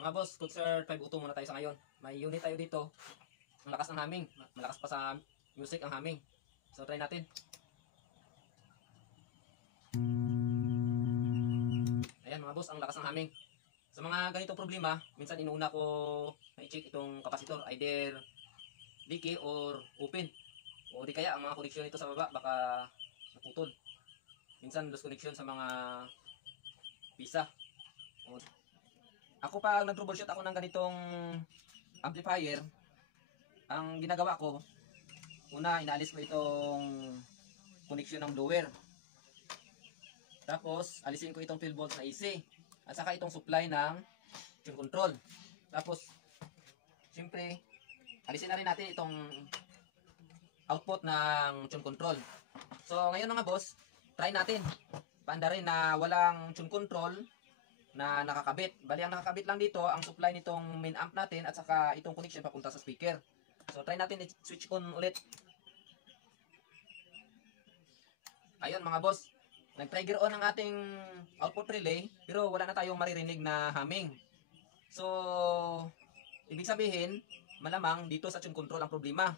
Mga boss, Kutser 502 muna tayo sa ngayon. May unit tayo dito. Ang lakas ng humming. Malakas pa sa music ang humming. So try natin. Ayan mga boss, ang lakas ng humming. Sa mga ganitong problema, minsan inuuna ko na-check itong kapasitor. Either leaky or open. O di kaya ang mga connection nito sa baba baka naputol. Minsan loose connection sa mga pisa. Ako pag nag-troubleshoot ako ng ganitong amplifier, ang ginagawa ko, una inaalis ko itong connection ng blower. Tapos alisin ko itong 12 volts na AC at saka itong supply ng tune control. Tapos siyempre alisin na rin natin itong output ng tune control. So ngayon mga boss, try natin paanda rin na walang tune control na nakakabit. Bali ang nakakabit lang dito ang supply nitong main amp natin at saka itong connection papunta sa speaker. So try natin i-switch on ulit. Ayun mga boss, nag-trigger on ang ating output relay pero wala na tayong maririnig na humming. So ibig sabihin malamang dito sa tune control ang problema.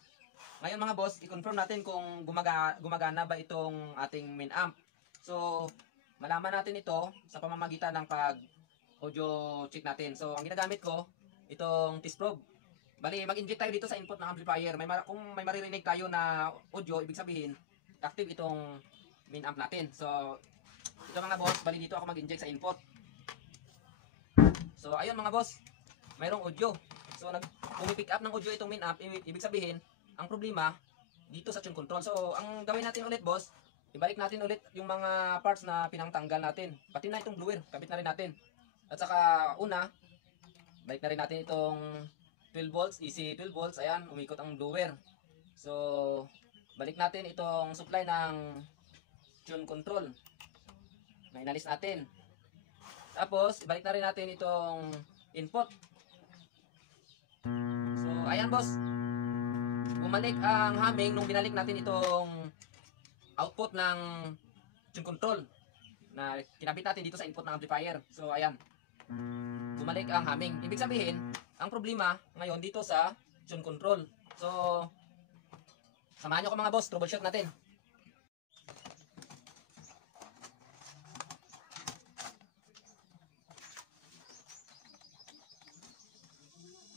Ngayon mga boss, i-confirm natin kung gumagana ba itong ating main amp. So malaman natin ito sa pamamagitan ng pag-audio check natin. So, ang ginagamit ko, itong test probe. Bali, mag-inject tayo dito sa input ng amplifier. Kung may maririnig tayo na audio, ibig sabihin, active itong main amp natin. So, ito mga boss, bali dito ako mag-inject sa input. So, ayun mga boss, mayroong audio. So, pumi-pick up ng audio itong main amp, ibig sabihin, ang problema, dito sa tune control. So, ang gawin natin ulit boss, ibalik natin ulit yung mga parts na pinangtanggal natin. Pati na itong blower, kabit na rin natin. At saka una, balik na rin natin itong 12 volts, AC 12 volts. Ayan, umikot ang blower. So, balik natin itong supply ng tune control na inalis natin. Tapos, ibalik na rin natin itong input. So, ayan boss. Bumalik ang humming nung binalik natin itong output ng tune control na kinabit natin dito sa input ng amplifier. So ayan, bumalik ang humming. Ibig sabihin, ang problema ngayon dito sa tune control. So samahan nyo ko mga boss, troubleshoot natin.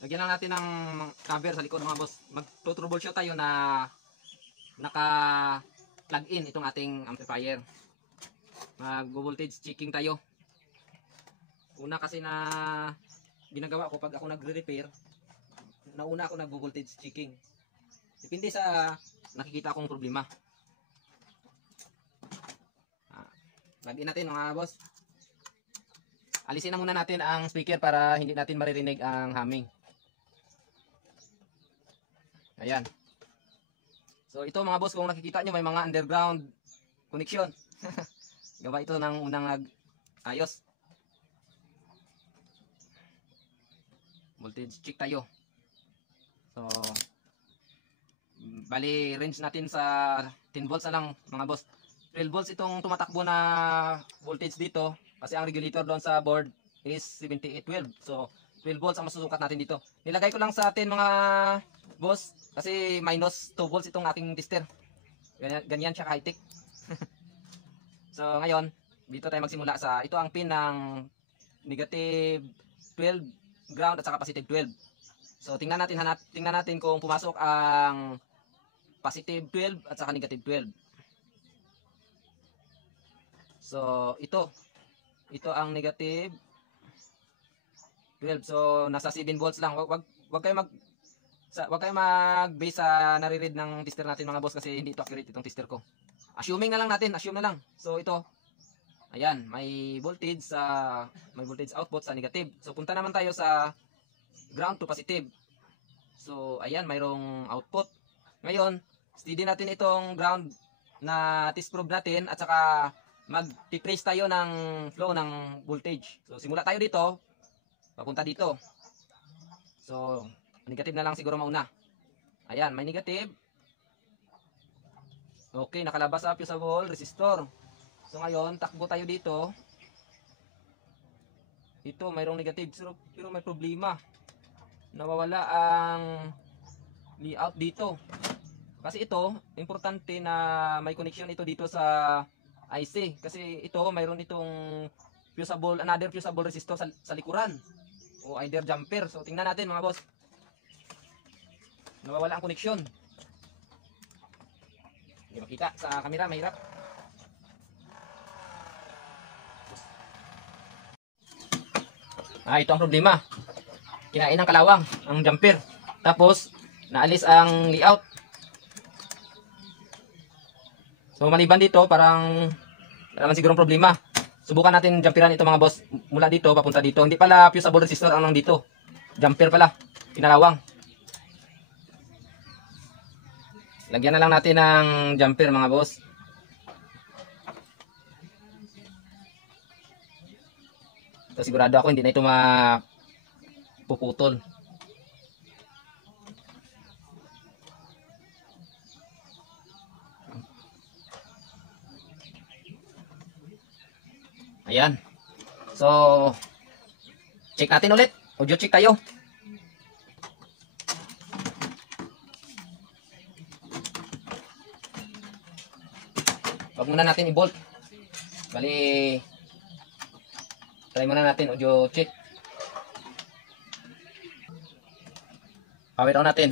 Lagyan lang natin ng cover sa likod mga boss. Mag-troubleshoot tayo na plug in itong ating amplifier. Mag-voltage checking tayo. Una kasi na ginagawa ko pag ako nagre-repair, nauna ako nag-voltage checking. Depende sa nakikita kong problema. Plug in natin mga boss. Alisin na muna natin ang speaker para hindi natin maririnig ang humming. Ayan. So ito mga boss, kung nakikita nyo may mga underground connection. Gawa ito ng unang nag-ayos. Voltage check tayo. So bali range natin sa 10 volts na lang mga boss. 12 volts itong tumatakbo na voltage dito kasi ang regulator doon sa board is 7812. So 12 volts ang masusukat natin dito. Nilagay ko lang sa atin mga boss kasi minus 2 volts itong aking tester. Ganyan siya high-tech. So ngayon, dito tayo magsimula sa ito ang pin ng negative 12 ground at saka positive 12. So tingnan natin kung pumasok ang positive 12 at saka negative 12. So ito ang negative 12. So nasa 7 volts lang. Wag kayo mag-base sa nare-read ng tester natin mga boss kasi hindi ito accurate itong tester ko. Assuming na lang natin, assume na lang. So ito, ayan, may voltage output sa negative. So punta naman tayo sa ground to positive. So ayan, mayroong output. Ngayon, steady natin itong ground na test probe natin at saka mag-trace tayo ng flow ng voltage. So simula tayo dito, papunta dito. So negative na lang siguro mauna. Ayan, may negative. Okay, nakalabas sa fuse wall resistor. So ngayon, takbo tayo dito. ito mayroong negative, pero may problema. Nawawala ang layout dito. Kasi ito, importante na may connection ito dito sa IC. Kasi ito, mayroon itong fusible, another fusible resistor sa likuran. O either jumper. So tingnan natin mga boss. Nawawala ang connection. Hindi makita sa camera, mahirap. Ito ang problema. Kinain ng kalawang ang jumper. Tapos naalis ang layout. So maliban dito, parang wala naman sigurong problema. Subukan natin jumperan ito mga boss. Mula dito papunta dito. Hindi pala fusible resistor ang nandito. Jumper pala. Pinalawang. Lagyan na lang natin ng jumper mga boss. So sigurado ako hindi na ito mapuputol. Ayan. So, check natin ulit. Audio check tayo. Wag muna natin i-bolt. Bali, try muna natin audio check. Power on natin.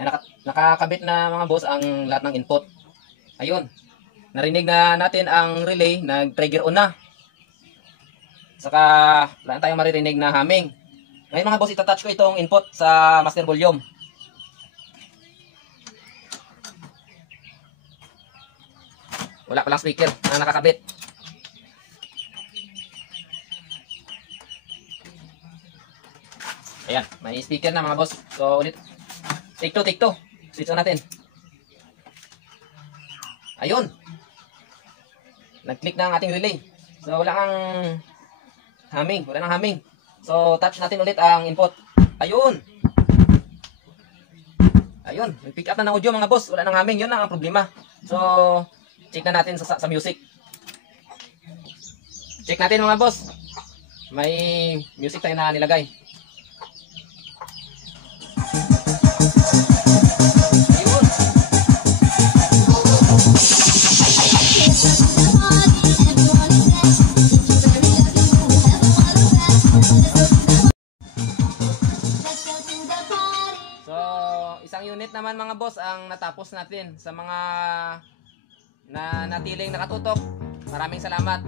Ayan, nakakabit na mga boss ang lahat ng input. Ayun. Narinig na natin ang relay, nag-trigger on na. Saka, wala na tayong maririnig na humming. Ngayon mga boss, itatouch ko itong input sa master volume. Wala palang speaker na nakakabit. Ayan, may speaker na mga boss. So, ulit. Take two. Switch on natin. Ayun. Nag-click na ang ating relay. So, wala kang humming. Wala nang humming. So, touch natin ulit ang input. Ayun. Ayun. Nag-pick up na ng audio mga boss. Wala nang humming. Yun lang ang problema. So, check na natin sa music. Check natin mga boss. May music tayo na nilagay. Isang unit naman mga boss ang natapos natin. Sa mga na natiling nakatutok, maraming salamat.